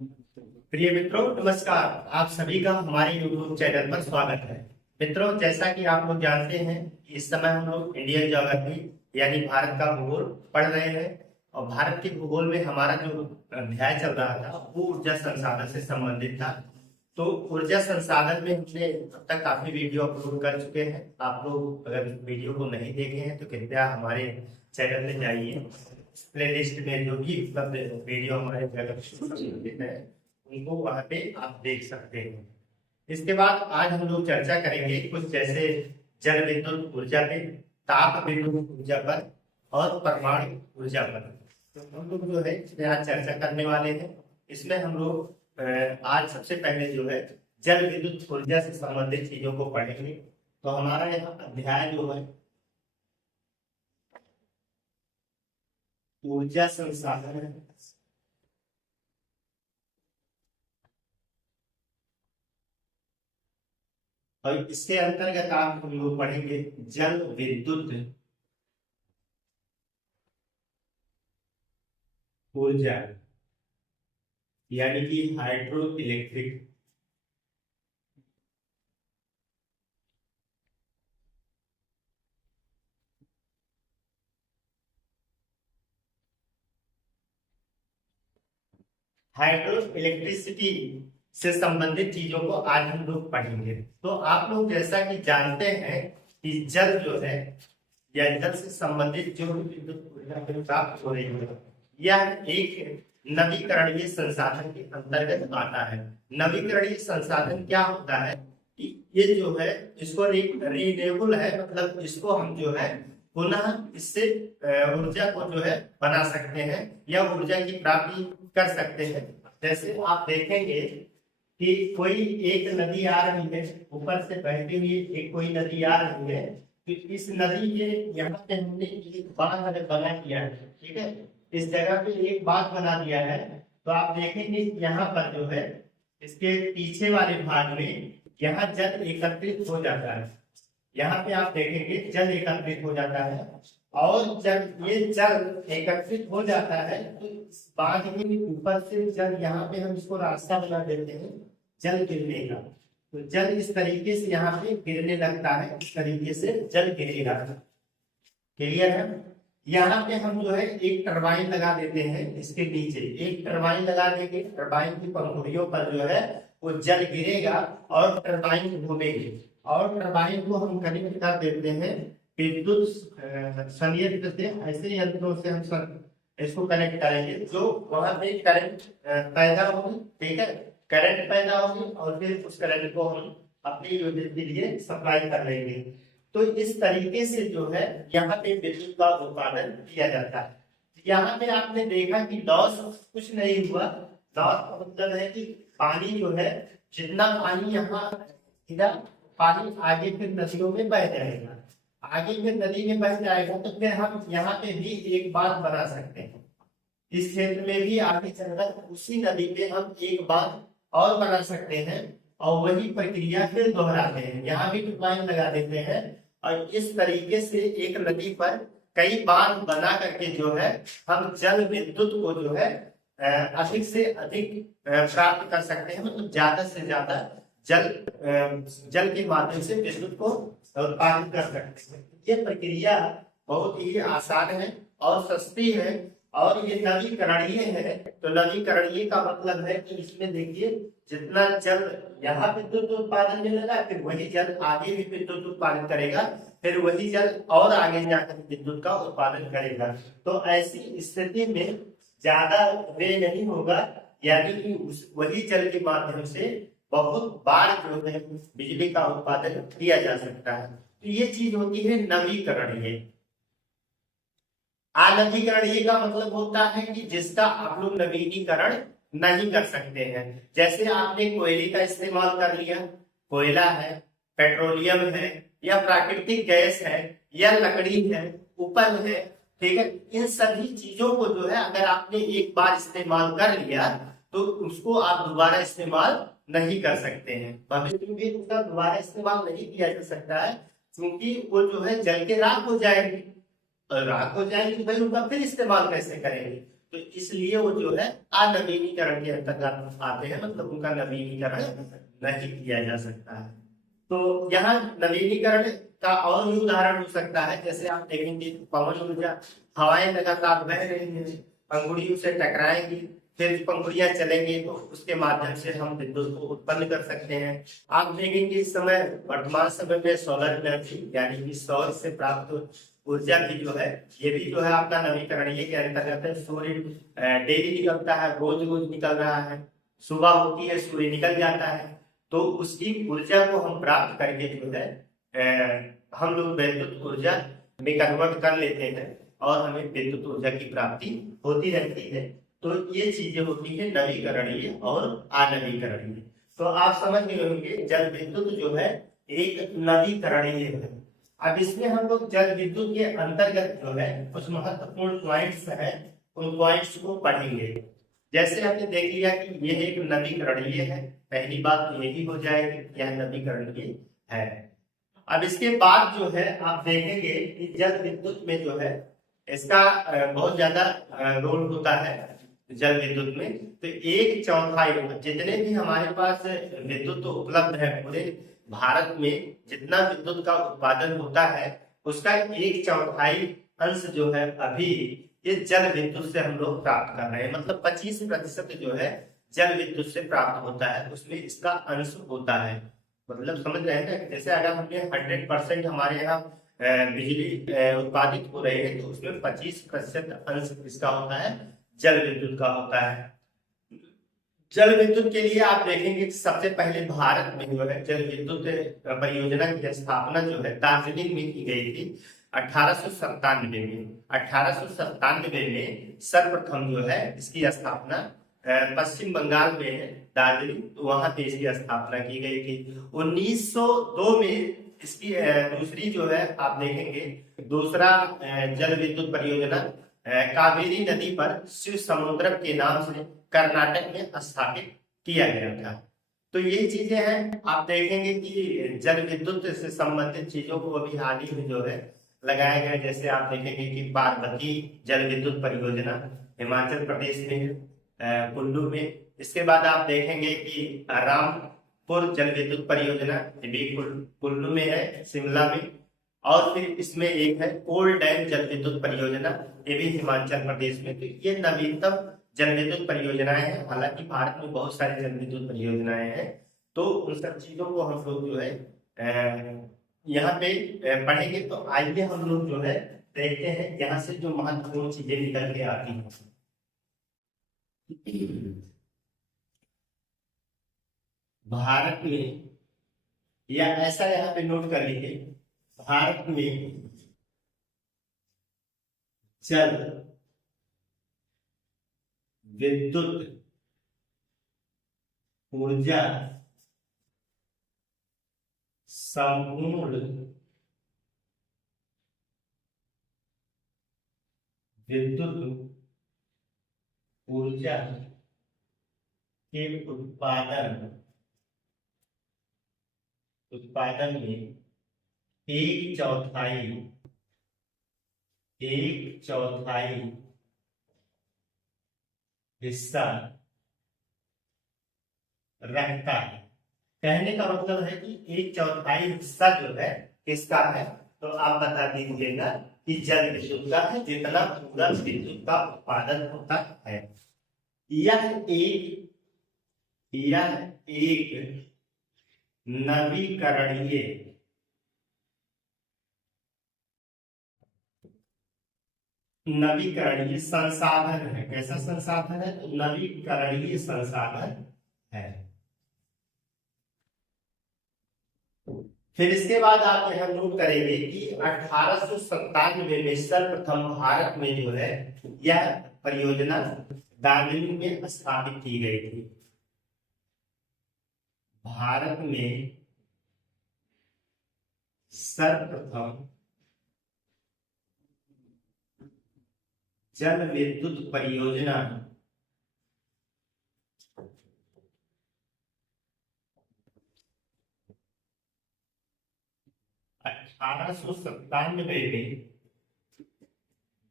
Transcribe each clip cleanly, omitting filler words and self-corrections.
प्रिय मित्रों, नमस्कार। आप सभी का हमारे YouTube चैनल पर स्वागत है। मित्रों, जैसा कि आप लोग जानते हैं, इस समय हम लोग इंडियन ज्योग्राफी यानी भारत का भूगोल पढ़ रहे हैं। और भारत के भूगोल में हमारा जो अध्याय चल रहा था वो ऊर्जा संसाधन से संबंधित था। तो ऊर्जा संसाधन में हमने अब तक काफी वीडियो अपलोड कर चुके हैं। आप लोग अगर वीडियो को नहीं देखे हैं तो कृपया हमारे चैनल में जाइए। प्ले लिस्ट में जो भी उपलब्ध वीडियो हमारे चैनल संबंधित है उनको वहां पे आप देख सकते हैं। इसके बाद आज हम लोग चर्चा करेंगे कुछ जैसे जल विद्युत ऊर्जा पे, ताप विद्युत ऊर्जा पर और परमाणु ऊर्जा पर। तो हम लोग जो है इसमें आज चर्चा करने वाले हैं। इसमें हम लोग आज सबसे पहले जो है जल विद्युत ऊर्जा से संबंधित चीजों को पढ़ेंगे। तो हमारा यहाँ अध्याय जो है ऊर्जा संसाधन है। और इसके अंतर्गत आप हम लोग पढ़ेंगे जल विद्युत ऊर्जा यानी कि हाइड्रो इलेक्ट्रिक। हाइड्रो इलेक्ट्रिसिटी से संबंधित चीजों को आज हम लोग पढ़ेंगे। तो आप लोग जैसा कि जानते हैं कि जल जो है या जल से संबंधित जो भी विद्युत ऊर्जा प्राप्त हो रही है यह एक नवीकरणीय संसाधन के अंतर्गत आता है। नवीकरणीय संसाधन क्या होता है कि ये जो है इसको रिन्यूएबल है, मतलब इसको हम जो है पुनः इससे ऊर्जा को जो है बना सकते हैं या ऊर्जा की प्राप्ति कर सकते हैं। जैसे आप देखेंगे कि कोई एक नदी आ रही है, ऊपर से बहती हुई एक कोई नदी आ रही है, तो इस नदी के यहाँ पे हमने एक बांध बना दिया है। ठीक है, इस जगह पे एक बांध बना दिया है। तो आप देखेंगे यहाँ पर जो है इसके पीछे वाले भाग में यहाँ जल एकत्रित हो जाता है। यहाँ पे आप देखेंगे जल एकत्रित हो जाता है। और जब ये जल एकत्रित हो जाता है तो इस बांध के ऊपर से जल यहाँ पे हम इसको रास्ता बना देते हैं जल गिरने का। तो जल इस तरीके से यहाँ पे गिरने लगता है, इस तरीके से जल गिरेगा। क्लियर है? यहाँ पे हम जो है एक टरबाइन लगा देते हैं, इसके नीचे एक टरबाइन लगा देंगे। टरबाइन की पंखुड़ियों पर जो है वो जल गिरेगा और टरबाइन घूमेगी। और टरबाइन को हम कनेक्ट कर देते हैं विद्युत संयंत्र से। ऐसे यंत्रों से हम इसको कनेक्ट करेंगे जो वहां पे करंट पैदा होगी। ठीक है, करंट पैदा होगी और फिर उस करंट को हम अपनी यूनिट के लिए सप्लाई कर लेंगे। तो इस तरीके से जो है यहाँ पे बिजली का उत्पादन किया जाता है। यहाँ पे आपने देखा कि लॉस कुछ नहीं हुआ। लॉस का मतलब है कि पानी जो है, जितना पानी यहाँ इधर पानी आगे फिर नदियों में बह जाएगा, आगे फिर नदी में बह जाएगा। तो फिर हम यहाँ पे भी एक बांध बना सकते हैं। इस क्षेत्र में भी आगे चलकर उसी नदी पे हम एक बांध और बना सकते हैं और वही प्रक्रिया फिर दोहराते हैं। यहाँ भी टरबाइन लगा देते हैं और इस तरीके से एक नदी पर कई बांध बना करके जो है हम जल विद्युत को जो है अधिक से अधिक प्राप्त कर सकते हैं। मतलब ज्यादा से ज्यादा जल के माध्यम से विद्युत को उत्पादित कर सकते हैं। ये प्रक्रिया बहुत ही आसान है और सस्ती है और ये नवीकरणीय है। तो नवीकरणीय का मतलब है कि इसमें देखिए जितना जल यहाँ विद्युत उत्पादन में लगा, फिर वही जल आगे भी विद्युत उत्पादन करेगा, फिर वही जल और आगे जाकर विद्युत का उत्पादन करेगा। तो ऐसी स्थिति में ज्यादा व्यय नहीं होगा, यानी कि वही जल के माध्यम से बहुत बार जो है बिजली का उत्पादन किया जा सकता है। तो ये चीज होती है नवीकरणीय। अनवीकरणीय का मतलब होता है कि जिसका आप लोग नवीनीकरण नहीं कर सकते हैं। जैसे आपने कोयले का इस्तेमाल कर लिया, कोयला है, पेट्रोलियम है या प्राकृतिक गैस है या लकड़ी है, उपल है। ठीक है, इन सभी चीजों को जो है अगर आपने एक बार इस्तेमाल कर लिया तो उसको आप दोबारा इस्तेमाल नहीं कर सकते हैं। भविष्य में भी उसका दोबारा इस्तेमाल नहीं किया जा सकता है, क्योंकि वो जो है जल के राख हो जाएगी। राख हो जाएगी, भाई उनका फिर इस्तेमाल कैसे करेंगे? तो इसलिए वो जो है अनवीनीकरण के अंतर्गत आते हैं, मतलब उनका नवीनीकरण नहीं किया जा सकता है। तो यहाँ नवीनीकरण का और भी उदाहरण हो सकता है, जैसे आप देखेंगे पवन ऊर्जा, हवाएं लगातार बह रही हैं, पंखुड़ियों से टकराएंगी, फिर पंखुड़ियां चलेंगी तो उसके माध्यम से हम विद्युत को उत्पन्न कर सकते हैं। आप देखेंगे इस समय वर्तमान समय में सोलर एनर्जी यानी कि सौर से प्राप्त ऊर्जा भी जो है, ये भी जो है आपका नवीकरणीय के अंतर्गत है। सूर्य डेली निकलता है, रोज रोज निकल रहा है, सुबह होती है सूर्य निकल जाता है, तो उसकी ऊर्जा को हम प्राप्त करके जो है हम लोग विद्युत ऊर्जा में कन्वर्ट कर लेते हैं और हमें विद्युत ऊर्जा की प्राप्ति होती रहती है। तो ये चीजें होती है नवीकरणीय और अनवीकरणीय। तो आप समझ गए होंगे जल विद्युत जो है एक नवीकरणीय है। अब इसमें हम लोग जल विद्युत के अंतर्गत जो है कुछ महत्वपूर्ण पॉइंट्स है, उन पॉइंट्स को पढ़ेंगे। जैसे हमने देख लिया कि यह एक नवीकरणीय है, पहली बात तो यही हो जाएगी यह नवीकरणीय है। अब इसके बाद जो है आप देखेंगे कि जल विद्युत में जो है इसका बहुत ज्यादा रोल होता है जल विद्युत में। तो 1/4 जितने भी हमारे पास विद्युत उपलब्ध है पूरे भारत में, जितना विद्युत का उत्पादन होता है उसका 1/4 अंश जो है अभी इस जल विद्युत से हम लोग प्राप्त कर रहे हैं। मतलब 25% जो है जल विद्युत से प्राप्त होता है, उसमें इसका अंश होता है। मतलब समझ रहे हैं ना, जैसे अगर हमने 100% हमारे यहाँ बिजली उत्पादित हो रही है तो उसमें 25% अंश किसका होता है, जल विद्युत का होता है। जल विद्युत के लिए आप देखेंगे कि सबसे पहले भारत में जो है जल विद्युत परियोजना की स्थापना जो है दार्जिलिंग में की गई थी 1897 में। 1897 में सर्वप्रथम जो है इसकी स्थापना पश्चिम बंगाल में दार्जिलिंग, तो वहां पे इसकी स्थापना की गई थी। 1902 में इसकी दूसरी जो है आप देखेंगे दूसरा जल विद्युत परियोजना कावेरी नदी पर शिव समुद्रम के नाम से कर्नाटक में स्थापित किया गया था। तो यही चीजें हैं। आप देखेंगे कि जल विद्युत से संबंधित चीजों को अभी हाल ही में जो है लगाया गया। जैसे आप देखेंगे कि पार्वती जल विद्युत परियोजना हिमाचल प्रदेश में कुल्लू में। इसके बाद आप देखेंगे कि रामपुर जल विद्युत परियोजना ये भी कुल्लू में है, शिमला में। और फिर इसमें एक है कोल डैम जल विद्युत परियोजना, ये भी हिमाचल प्रदेश में। तो ये नवीनतम जल विद्युत परियोजनाएं हैं। हालांकि भारत में बहुत सारी जल विद्युत परियोजनाएं हैं, तो उन सब चीजों को हम लोग जो है यहाँ पे पढ़ेंगे। तो आइए हम लोग जो है देखते हैं यहाँ से जो महत्वपूर्ण चीजें निकल के आती हैं। भारत में, या ऐसा यहाँ पे नोट कर लीजिए, भारत में जल विद्युत ऊर्जा संपूर्ण विद्युत ऊर्जा के उत्पादन में एक चौथाई हिस्सा रखता है। कहने का मतलब है कि 1/4 हिस्सा जो है किसका है, तो आप बता दीजिएगा कि जल विद्युत का है, जितना पूरा विद्युत का उत्पादन होता है। यह एक नवीकरणीय संसाधन है। कैसा संसाधन है, तो नवीकरणीय संसाधन है। फिर इसके बाद आप यहाँ नोट करेंगे कि 1897 में सर्वप्रथम भारत में जो है यह परियोजना दार्जिलिंग में स्थापित की गई थी। भारत में सर्वप्रथम जल विद्युत परियोजना 1897 में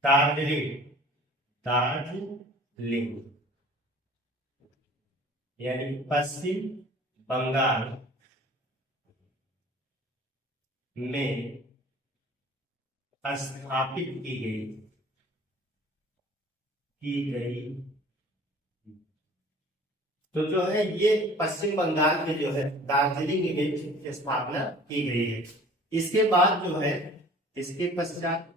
दार्जिलिंग लिंग, यानी पश्चिम बंगाल में स्थापित की गई। तो जो है ये पश्चिम बंगाल में जो है दार्जिलिंग में स्थापना की गई है। इसके बाद जो है इसके पश्चात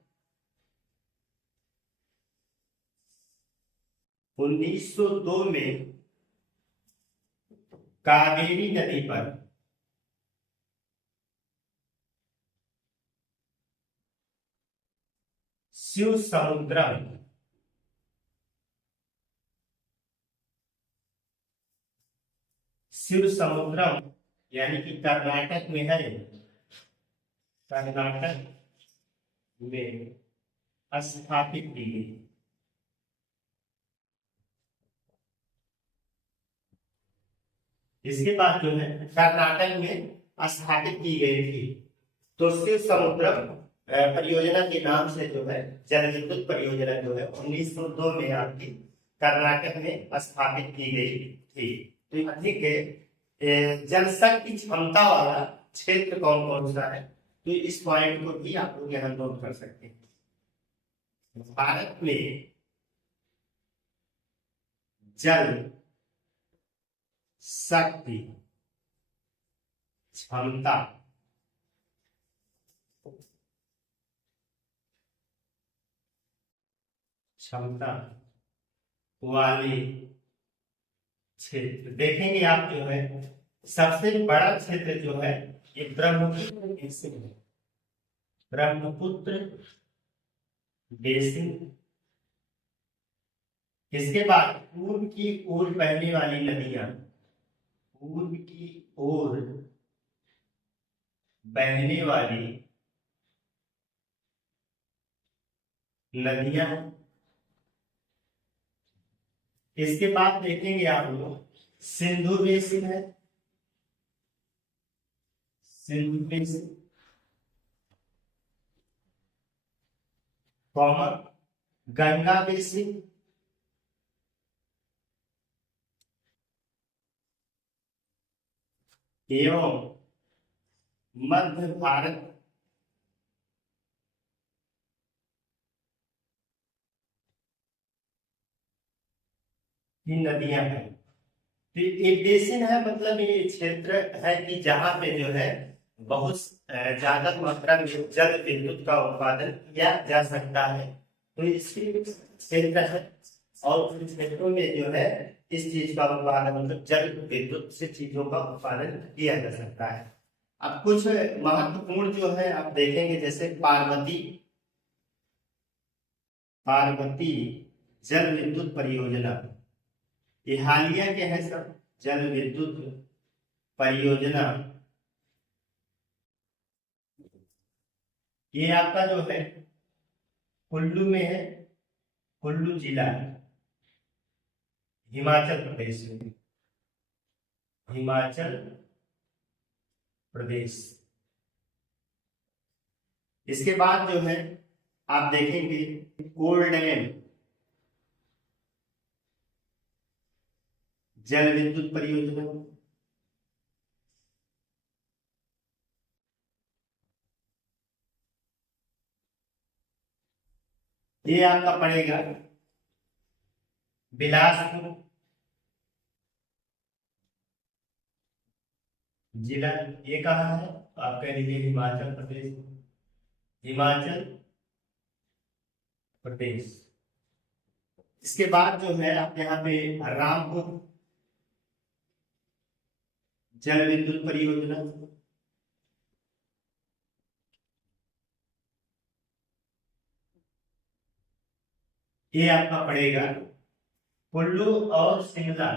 1902 में कावेरी नदी पर शिव समुद्रम यानी कि कर्नाटक में है, कर्नाटक में स्थापित की गई। इसके बाद जो है कर्नाटक में स्थापित की गई थी। तो शिव समुद्रम परियोजना के नाम से जो है जल विद्युत परियोजना जो है 1902 में आपकी कर्नाटक में स्थापित की गई थी। तो अधिक जनशक्ति क्षमता वाला क्षेत्र कौन कौन सा है, तो इस पॉइंट को भी आप लोग यहाँ नोट कर सकते हैं। भारत में जल शक्ति क्षमता वाले क्षेत्र देखेंगे आप जो है सबसे बड़ा क्षेत्र जो है ये ब्रह्मपुत्र बेसिन है। ब्रह्मपुत्र बेसिन। इसके बाद पूर्व की ओर बहने वाली नदियां, पूर्व की ओर बहने वाली नदियां। इसके बाद देखेंगे आप लोग सिंधु बेसिन है, Sindhu basin, common Ganga basin, एवं मध्य भारत की नदियां हैं। तो ये बेसिन है, मतलब ये क्षेत्र है कि जहां पे जो है बहुत ज्यादा मात्रा में जल विद्युत का उत्पादन किया जा सकता है। तो इसके क्षेत्र है और उन क्षेत्रों में जो है इस चीज का उत्पादन, मतलब जल विद्युत से चीजों का उत्पादन किया जा सकता है। अब कुछ महत्वपूर्ण जो है आप देखेंगे, जैसे पार्वती जल विद्युत परियोजना, ये हालिया के है सर जल विद्युत परियोजना। ये आपका जो है कुल्लू में है, कुल्लू जिला हिमाचल प्रदेश में, हिमाचल प्रदेश। इसके बाद जो है आप देखेंगे कोल डैम जल विद्युत परियोजना। ये आपका पड़ेगा बिलासपुर जिला। ये कहाँ है, आप कह लीजिए हिमाचल प्रदेश, हिमाचल प्रदेश। इसके बाद जो है आप यहाँ पे रामपुर जल विद्युत परियोजना। ये आपका पड़ेगा कुल्लू और शिमला,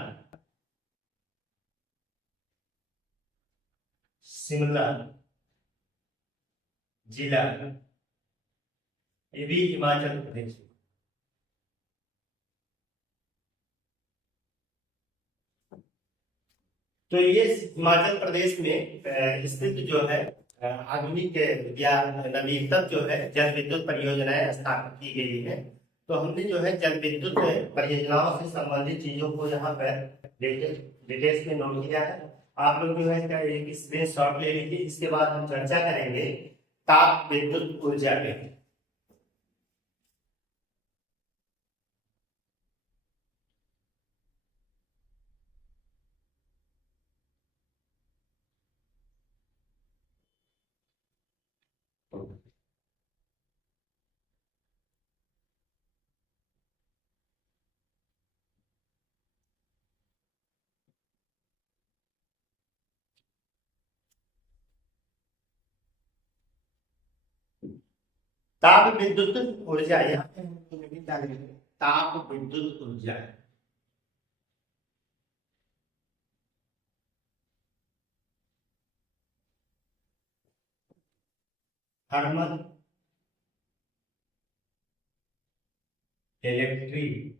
शिमला जिला, ये भी हिमाचल प्रदेश। तो ये हिमाचल प्रदेश में स्थित जो है आधुनिक या नवीनतम जो है जल विद्युत परियोजनाएं स्थापित की गई है। तो हमने जो है जल विद्युत परियोजनाओं से संबंधित चीजों को यहाँ पर डिटेल्स में नोट किया है। आप लोग जो है इसका एक स्क्रीनशॉट ले लीजिए। इसके बाद हम चर्चा करेंगे ताप विद्युत ऊर्जा पे। ताप विद्युत ऊर्जा, यहाँ पे हम नहीं डालेंगे ताप विद्युत ऊर्जा। Thermal electricity.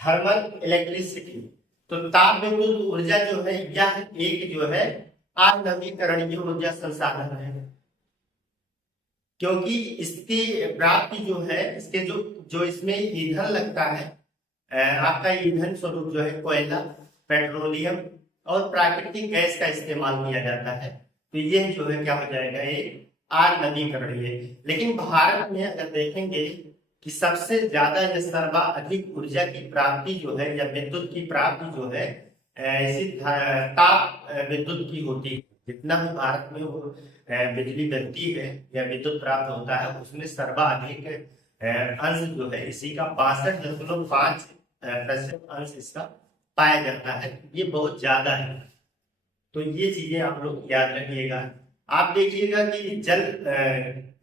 Thermal electricity. तो ताप विद्युत ऊर्जा जो है यह एक जो है अनवीकरणीय ऊर्जा संसाधन है, क्योंकि इसकी प्राप्ति जो है इसके जो जो इसमें ईंधन लगता है, आपका ईंधन स्वरूप जो है कोयला, पेट्रोलियम और प्राकृतिक गैस का इस्तेमाल किया जाता है। तो यह जो है क्या हो जाएगा, ये अनवीकरणीय। लेकिन भारत में अगर देखेंगे कि सबसे ज्यादा या सर्वाधिक ऊर्जा की प्राप्ति जो है या विद्युत की प्राप्ति जो है इसी ताप विद्युत की होती है। जितना भी भारत में वो बिजली बनती है या विद्युत प्राप्त होता है, उसमें सर्वाधिक अंश जो है इसी का 62.5% अंश इसका पाया जाता है। ये बहुत ज्यादा है। तो ये चीजें आप लोग याद रखिएगा। आप देखिएगा कि जल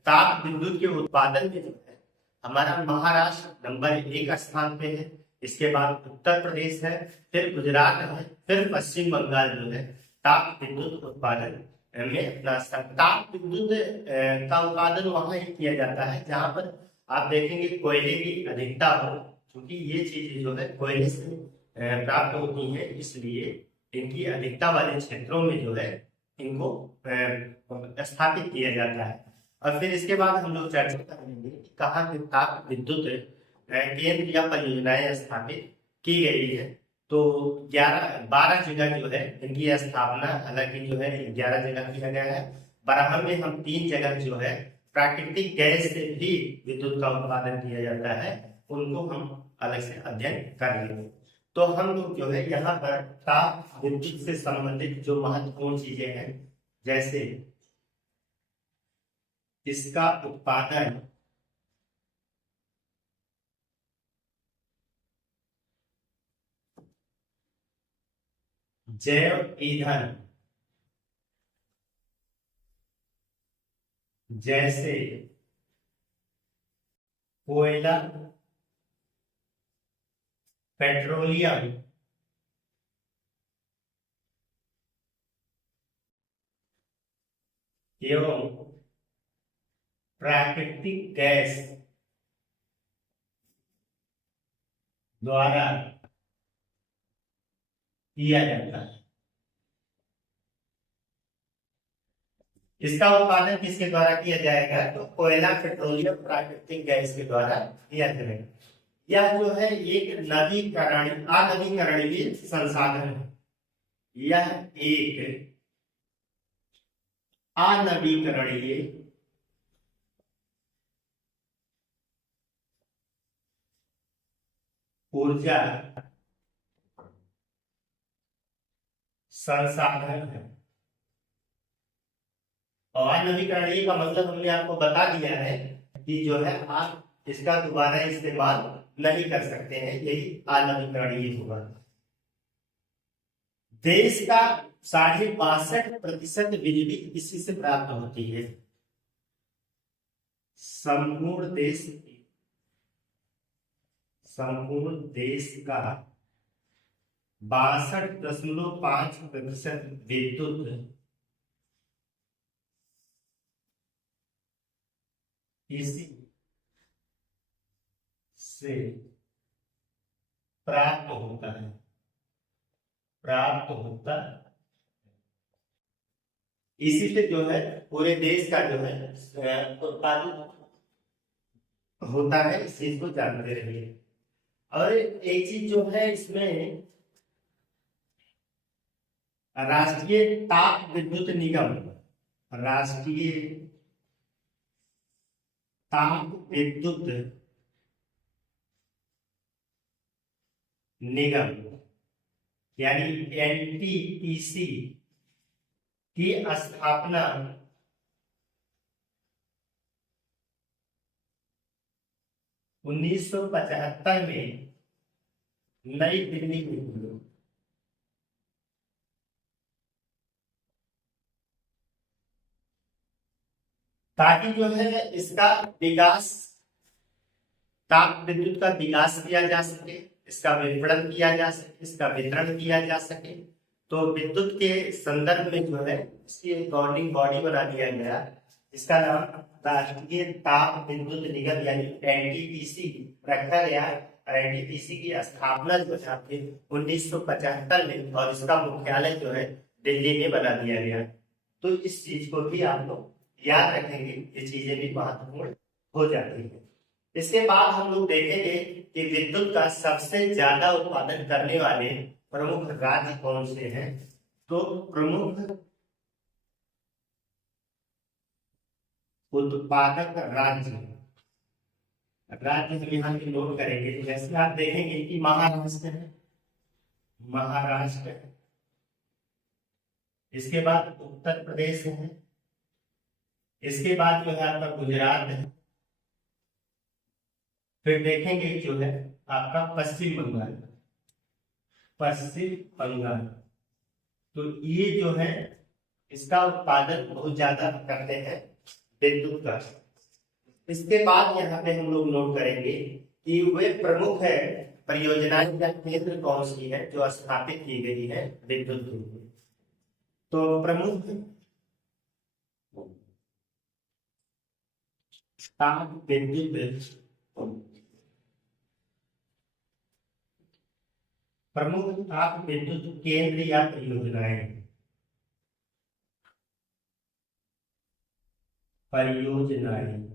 ताप विद्युत के उत्पादन में जो है हमारा महाराष्ट्र नंबर 1 स्थान पे है। इसके बाद उत्तर प्रदेश है, फिर गुजरात है, फिर पश्चिम बंगाल जो है ताप विद्युत उत्पादन में अपना ताप विद्युत का उत्पादन वहां ही किया जाता है जहां पर आप देखेंगे कोयले की अधिकता हो, क्योंकि ये चीजें जो है कोयले से प्राप्त होती है, इसलिए इनकी अधिकता वाले क्षेत्रों में जो है इनको स्थापित किया जाता है। और फिर इसके बाद हम लोग चर्चा करेंगे कि कहाँ ताप विद्युत केंद्र या परियोजनाएं स्थापित की गई है। तो 12 जगह जो है इनकी स्थापना, हालांकि जो है 11 जगह किया गया है। बराबर में हम 3 जगह जो है प्राकृतिक गैस से भी विद्युत का उत्पादन किया जाता है, उनको हम अलग से अध्ययन कर लेंगे। तो हम लोग जो है यहाँ पर ताप विद्युत से संबंधित जो महत्वपूर्ण चीजें हैं, जैसे इसका उत्पादन, जैव ईंधन जैसे कोयला, पेट्रोलियम एवं प्राकृतिक गैस द्वारा किया जाता है। इसका उत्पादन किसके द्वारा किया जाएगा, तो कोयला, पेट्रोलियम, प्राकृतिक गैस के द्वारा किया जाएगा। यह जो है एक अनवीकरणीय संसाधन है। यह एक अनवीकरणीय ऊर्जा संसाधन है। और अनवीकरणीय का मतलब हमने आपको बता दिया है कि जो है आप इसका दोबारा इस्तेमाल नहीं कर सकते हैं, यही अनवीकरणीय होगा। देश का 62.5% बिजली इसी से प्राप्त होती है। संपूर्ण देश का 62.5% विद्युत इसी से प्राप्त होता है। इसी से जो है पूरे देश का जो है उत्पादन होता है, इस चीज को जानते रहिए। और एक चीज जो है इसमें, राष्ट्रीय ताप विद्युत निगम, राष्ट्रीय ताप विद्युत निगम यानी एनटीपीसी की स्थापना 1975 में नई दिल्ली में हुई। ताकि जो है इसका विकास, ताप विद्युत का विकास किया जा सके, इसका विपणन किया जा सके, इसका वितरण किया जा सके। तो विद्युत के संदर्भ में जो है इसकी एक गवर्निंग बॉडी बना दिया गया, इसका नाम राष्ट्रीय ताप विद्युत निगम यानी एनटीपीसी रखा गया। एनटीपीसी की स्थापना जो है 1975 में, और इसका मुख्यालय जो है दिल्ली में बना दिया गया। तो इस चीज को भी आप लोग याद रखेंगे, ये चीजें भी महत्वपूर्ण हो जाती है। इसके बाद हम लोग देखेंगे कि विद्युत का सबसे ज्यादा उत्पादन करने वाले प्रमुख राज्य कौन से हैं। तो प्रमुख उत्पादक राज्य हम यहाँ पे नोट करेंगे। जैसे आप देखेंगे कि महाराष्ट्र है, महाराष्ट्र, इसके बाद उत्तर प्रदेश है, इसके बाद जो है आपका गुजरात है, फिर देखेंगे जो है आपका पश्चिम बंगाल, पश्चिम बंगाल। तो ये जो है इसका उत्पादन बहुत ज्यादा करते हैं विद्युत का। इसके बाद यहाँ पे हम लोग नोट करेंगे कि वे प्रमुख है परियोजनाएं या केंद्र कौन सी है जो स्थापित की गई है विद्युत के लिए। तो प्रमुख ताप विद्युत, प्रमुख ताप विद्युत केंद्र या परियोजनाएं, परियोजनाएं।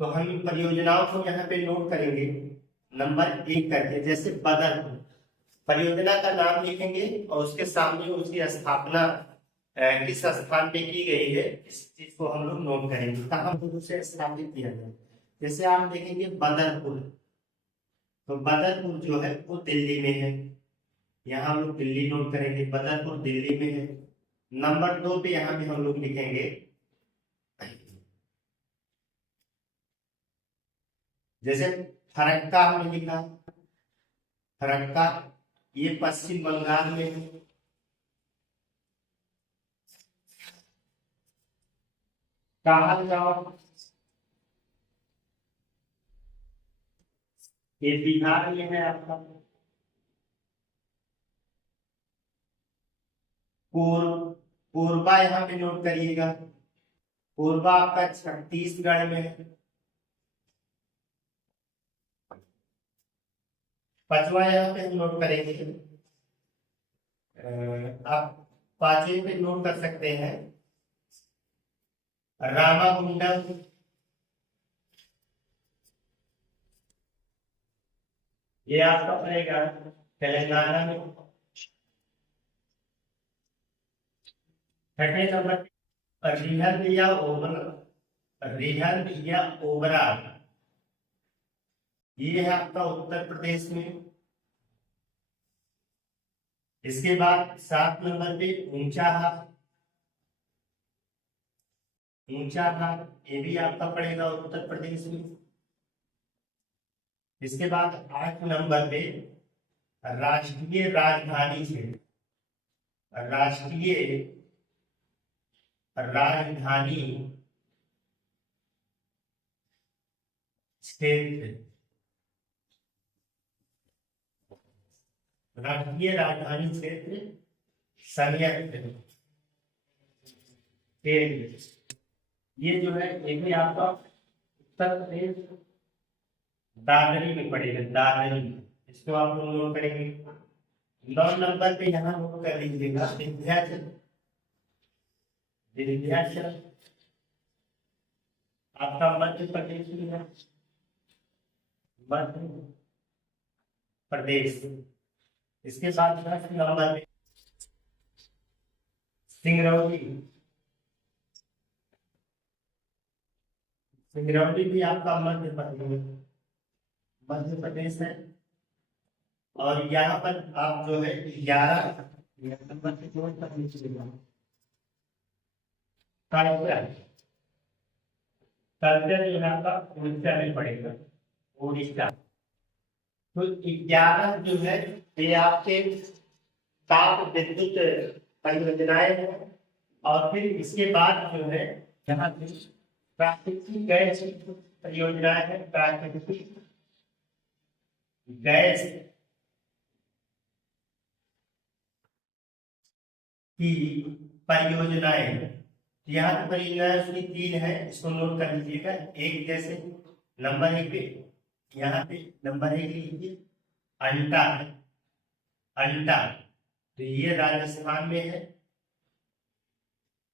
तो हम परियोजनाओं को यहाँ पे नोट करेंगे नंबर 1 करके। जैसे बदरपुर, परियोजना का नाम लिखेंगे और उसके सामने उसकी स्थापना किस स्थान पे की गई है, इस चीज को हम लोग नोट करेंगे, कहाँ पर उसे स्थापित किया गया। जैसे आप देखेंगे बदरपुर, तो बदरपुर जो है वो दिल्ली में है, यहाँ हम लोग दिल्ली नोट करेंगे, बदरपुर दिल्ली में है। नंबर 2 पे यहाँ पे हम लोग लिखेंगे जैसे फरक्का हमने लिखा, फरक्का ये पश्चिम बंगाल में है। कहा जाओ, ये बिहार में है आपका। कोरबा यहाँ पे नोट करिएगा, कोरबा आपका छत्तीसगढ़ में है। 5वां यहाँ पे हम नोट करेंगे, आप 5वें पे नोट कर सकते हैं रामागुंडम, ये आपका पड़ेगा तेलंगाना में। 6वें नंबर रिहंद या ओबरा, ये है आपका उत्तर प्रदेश में। इसके बाद 7 नंबर पे ऊंचाहार, ऊंचाहार ये भी आपका पड़ेगा उत्तर प्रदेश में। इसके बाद 8 नंबर पे राष्ट्रीय राजधानी क्षेत्र, राष्ट्रीय राजधानी क्षेत्र, राष्ट्रीय राजधानी क्षेत्र संयंत्र, ये जो है ये भी आपका उत्तर प्रदेश दादरी में पड़ेगा, दादरी, इसको आप लोग नोट करेंगे। 9 नंबर पे यहाँ नोट कर लीजिएगा विंध्याचल, विंध्याचल आपका मध्य प्रदेश में है, मध्य प्रदेश। इसके बाद 10 नंबर में सिंगरौली, सिंगरौली भी आपका मध्य प्रदेश है। और यहाँ पर आप जो है 11 नंबर से जोड़ कर लीजिएगा, कल्चर जो है आपका उड़ीसा में पड़ेगा, उड़ीसा। तो 11 जो है ये आपके ताप विद्युत परियोजनाएं हैं। और फिर इसके बाद जो है यहाँ पे प्राकृतिक गैस परियोजनाएं हैं, प्राकृतिक गैस की परियोजनाएं। यहाँ की परियोजनाएं उसकी 3 है, इसको नोट कर लीजिएगा। एक जैसे नंबर 1 पे, यहाँ पे नंबर 1 लीजिए, अंटा, अंटा तो ये राजस्थान में है,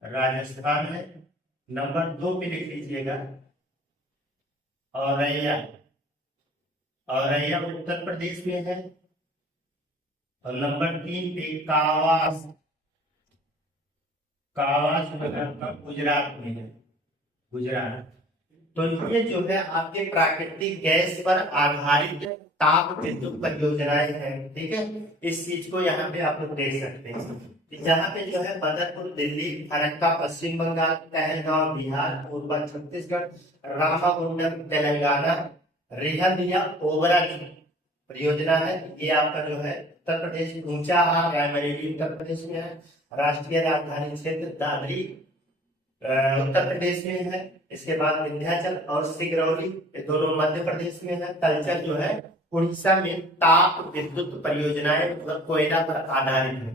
राजस्थान है। नंबर 2 पे लिख लीजिएगा औरैया, औरैया उत्तर प्रदेश में है। और नंबर 3 पे कावास, कावास गुजरात में है, गुजरात। तो ये जो है आपके प्राकृतिक गैस पर आधारित ताप विद्युत परियोजनाएं हैं, ठीक है। इस चीज को यहाँ पे आप लोग देख सकते हैं। यहाँ पे जो है बदरपुर दिल्ली, फरक्का पश्चिम बंगाल, पहलगांव बिहार, पूर्वा छत्तीसगढ़, रामागुंडम तेलंगाना, रेहदिया ओबरा की परियोजना है। ये आपका जो है उत्तर प्रदेश, ऊंचाहार रायबरेली उत्तर प्रदेश में है। राष्ट्रीय राजधानी क्षेत्र दादरी उत्तर प्रदेश में है। इसके बाद विंध्याचल और सिंगरौली ये दोनों मध्य प्रदेश में है। कल्चर जो है उड़ीसा में ताप विद्युत परियोजनाएं मतलब कोयला पर आधारित है।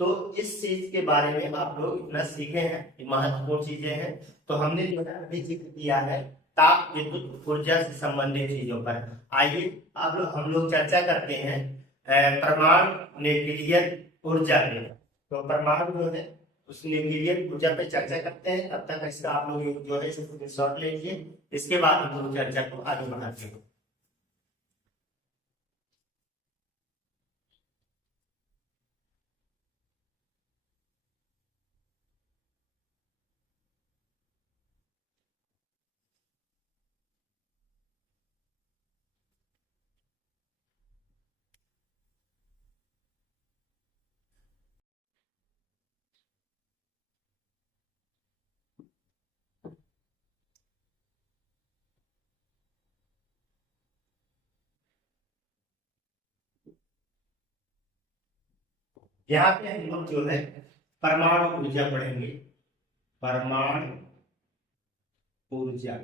तो इस चीज के बारे में आप लोग इतना सीखे हैं, ये महत्वपूर्ण चीजें हैं। तो हमने जो है अभी जिक्र किया है ताप विद्युत ऊर्जा से संबंधित चीजों पर। आइए आप लोग हम लोग चर्चा करते हैं परमाणु न्यूक्लियर ऊर्जा पे। तो परमाणु जो है उस न्यूक्लियर ऊर्जा पे चर्चा करते हैं। तब तक इसका आप लोग जो है शॉर्ट ले लीजिए, इसके बाद हम लोग चर्चा को आगे बढ़ाते हैं। यहाँ पे हम लोग जो है परमाणु ऊर्जा पढ़ेंगे, परमाणु ऊर्जा।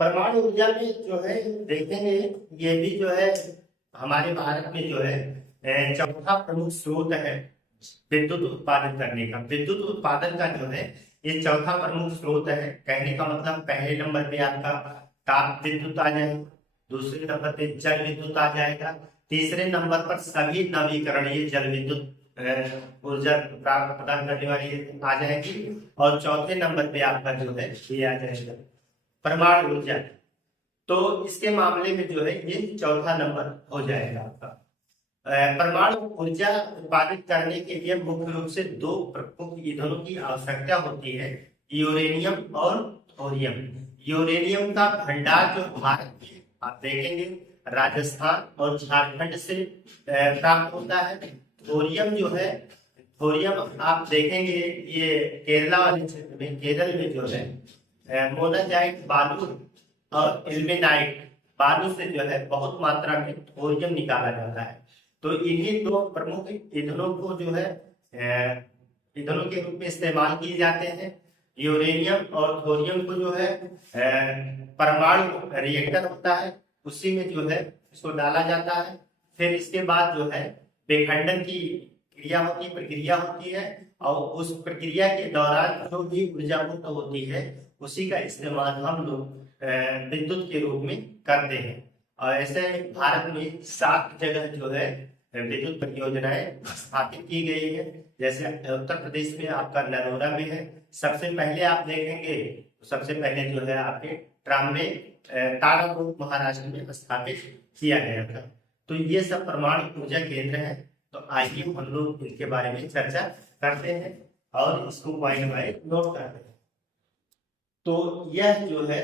परमाणु ऊर्जा में जो है देखेंगे ये भी जो है हमारे भारत में जो है चौथा प्रमुख स्रोत है विद्युत उत्पादन करने का। विद्युत उत्पादन का जो है ये चौथा प्रमुख स्रोत है। कहने का मतलब पहले नंबर पे आपका ताप विद्युत आ जाएगा, दूसरे नंबर पे जल विद्युत आ जाएगा, तीसरे नंबर पर सभी नवीकरणीय जल विद्युत ऊर्जा प्राप्त प्रदान करने वाली आ जाएगी, और चौथे नंबर पे आपका जो है ये आ जाएगा परमाणु ऊर्जा। तो इसके मामले में जो है ये चौथा नंबर हो जाएगा आपका। परमाणु ऊर्जा उत्पादित करने के लिए मुख्य रूप से 2 प्रमुख ईंधनों की आवश्यकता होती है, यूरेनियम और थोरियम। यूरेनियम का भंडार जो भारत में आप देखेंगे राजस्थान और झारखंड से प्राप्त होता है। थोरियम जो है, थोरियम आप देखेंगे ये केरला वाले क्षेत्र में, केरल में जो है मोनाजाइट बालू और इल्मेनाइट बालू से जो है बहुत मात्रा में थोरियम निकाला जाता है। तो इन्हीं 2 प्रमुख ईंधनों को जो है ईंधनों के रूप में इस्तेमाल किए जाते हैं। यूरेनियम और थोरियम को जो है परमाणु रिएक्टर होता है, उसी में जो है इसको डाला जाता है। फिर इसके बाद जो है विखंडन की क्रिया होती है, प्रक्रिया होती है, और उस प्रक्रिया के दौरान जो भी ऊर्जा मुक्त होती है उसी का इस्तेमाल हम लोग विद्युत के रूप में करते हैं। और ऐसे भारत में 7 जगह जो है विद्युत परियोजनाएं स्थापित की गई है। जैसे उत्तर प्रदेश में आपका नरोरा में है। सबसे पहले आप देखेंगे, सबसे पहले जो है आपके ट्राम्बे तारापुर महाराष्ट्र में स्थापित किया गया था। तो ये सब परमाणु ऊर्जा केंद्र है। तो आइए हम लोग इनके बारे में चर्चा करते हैं और इसको पॉइंट बाय नोट करते हैं। तो यह जो है,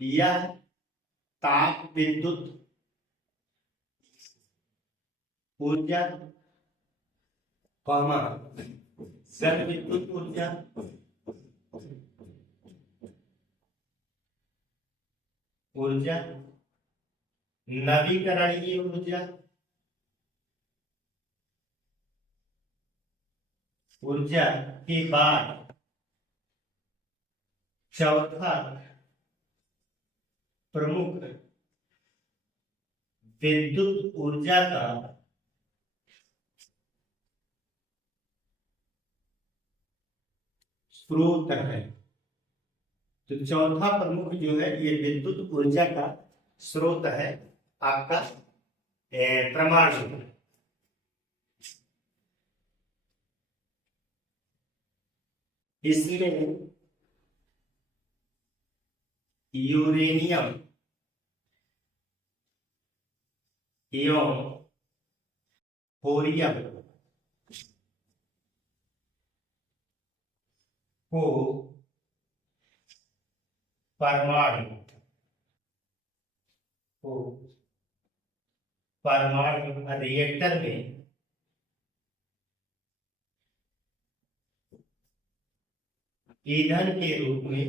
यह ताप विद्युत ऊर्जा, जल विद्युत ऊर्जा, नवीकरणीय ऊर्जा के बाद चौथा प्रमुख विद्युत ऊर्जा का स्रोत है। तो चौथा प्रमुख जो है ये विद्युत ऊर्जा का स्रोत है आपका परमाणु। इसमें यूरेनियम एवं थोरियम को परमाणु रिएक्टर में ईंधन के रूप में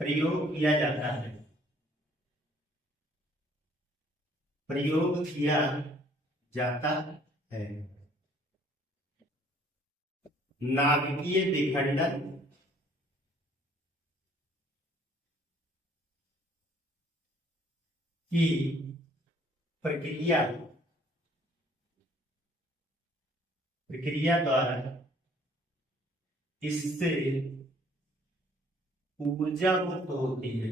प्रयोग किया जाता है। नाभिकीय विखंडन की प्रक्रिया द्वारा इससे ऊर्जा मुक्त होती है।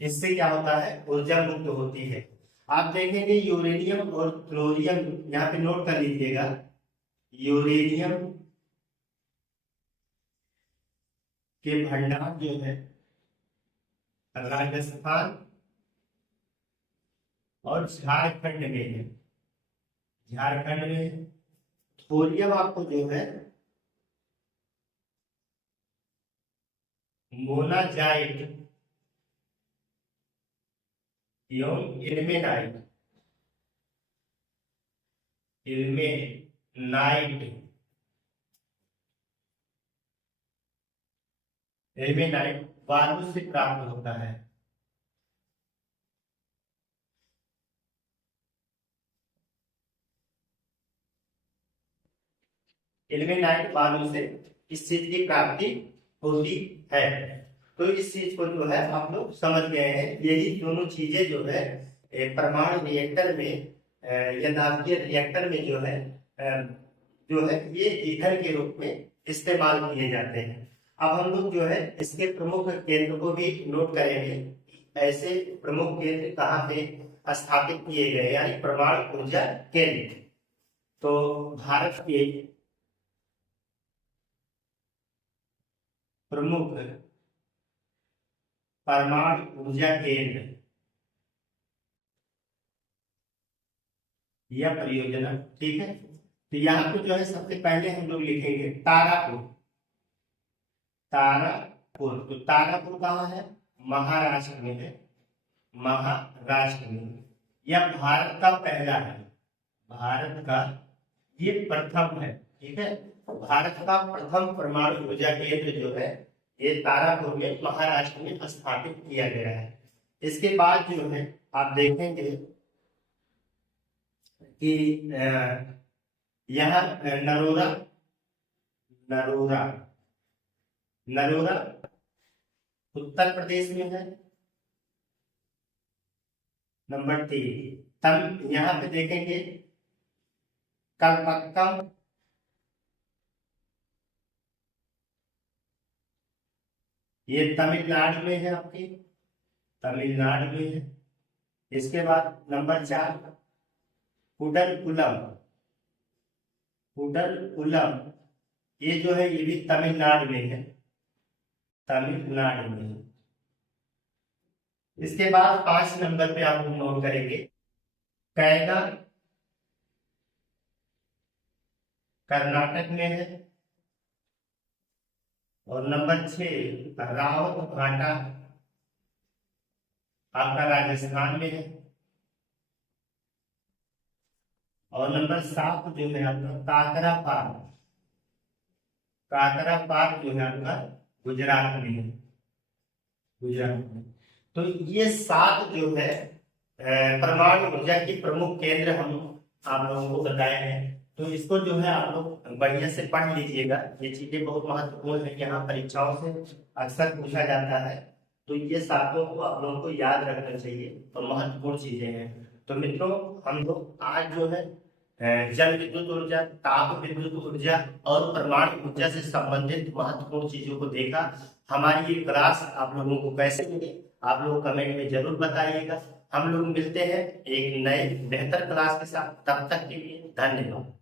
इससे क्या होता है, ऊर्जा मुक्त होती है। आप देखेंगे यूरेनियम और थोरियम, यहाँ पे नोट कर लीजिएगा, यूरेनियम के भंडार जो है राजस्थान और झारखंड में है। थोरियम आपको जो है मोनाजाइट एवं इल्मेनाइट बालू से प्राप्त होता है। इल्मेनाइट बालू से इस चीज की प्राप्ति होती है। तो इस चीज को जो है आप लोग समझ गए हैं। यही दोनों चीजें जो है परमाणु रिएक्टर में या नाभिकीय रिएक्टर में जो है ये ईंधन के रूप में इस्तेमाल किए जाते हैं। अब हम लोग जो है इसके प्रमुख केंद्र को भी नोट करेंगे। ऐसे प्रमुख केंद्र कहाँ पे स्थापित किए गए, यानी परमाणु ऊर्जा केंद्र। तो भारत के प्रमुख परमाणु ऊर्जा केंद्र या परियोजना, ठीक है। तो यहाँ पे जो है सबसे पहले हम लोग लिखेंगे तारापुर। तो तारापुर कहाँ है, महाराष्ट्र में है। यह भारत का पहला है, भारत का ये प्रथम है, ठीक है। भारत का प्रथम परमाणु ऊर्जा केंद्र जो है ये तारापुर में महाराष्ट्र में स्थापित किया गया है। इसके बाद जो है आप देखेंगे कि यहाँ नरोरा उत्तर प्रदेश में है, नंबर 3। तब यहाँ पे देखेंगे कलपक्कम ये तमिलनाडु में है, आपके तमिलनाडु में है। इसके बाद नंबर 4 कुडलकुलम। कुडलकुलम ये जो है ये भी तमिलनाडु में है, तमिलनाडु में है। इसके बाद 5 नंबर पे आप नोट करेंगे कैगा, कर्नाटक में है। और नंबर 6 रावत भाटा, आपका राजस्थान में है। और नंबर 7 जो है आपका काकरा पार, काकरा पार जो है आपका गुजरात में है, गुजरात में। तो ये 7 जो है परमाणु ऊर्जा की प्रमुख केंद्र हम आप लोगों को बताए हैं। तो इसको जो है आप लोग बढ़िया से पढ़ लीजिएगा, ये चीजें बहुत महत्वपूर्ण है, यहाँ परीक्षाओं से अक्सर पूछा जाता है। तो ये सातों को आप लोगों को याद रखना चाहिए और महत्वपूर्ण चीजें हैं। तो मित्रों, हम लोग आज जो है जल विद्युत ऊर्जा, ताप विद्युत ऊर्जा और परमाणु ऊर्जा से संबंधित महत्वपूर्ण चीजों को देखा। हमारी ये क्लास आप लोगों को कैसे लगी आप लोग कमेंट में जरूर बताइएगा। हम लोग मिलते हैं एक नए बेहतर क्लास के साथ, तब तक के लिए धन्यवाद।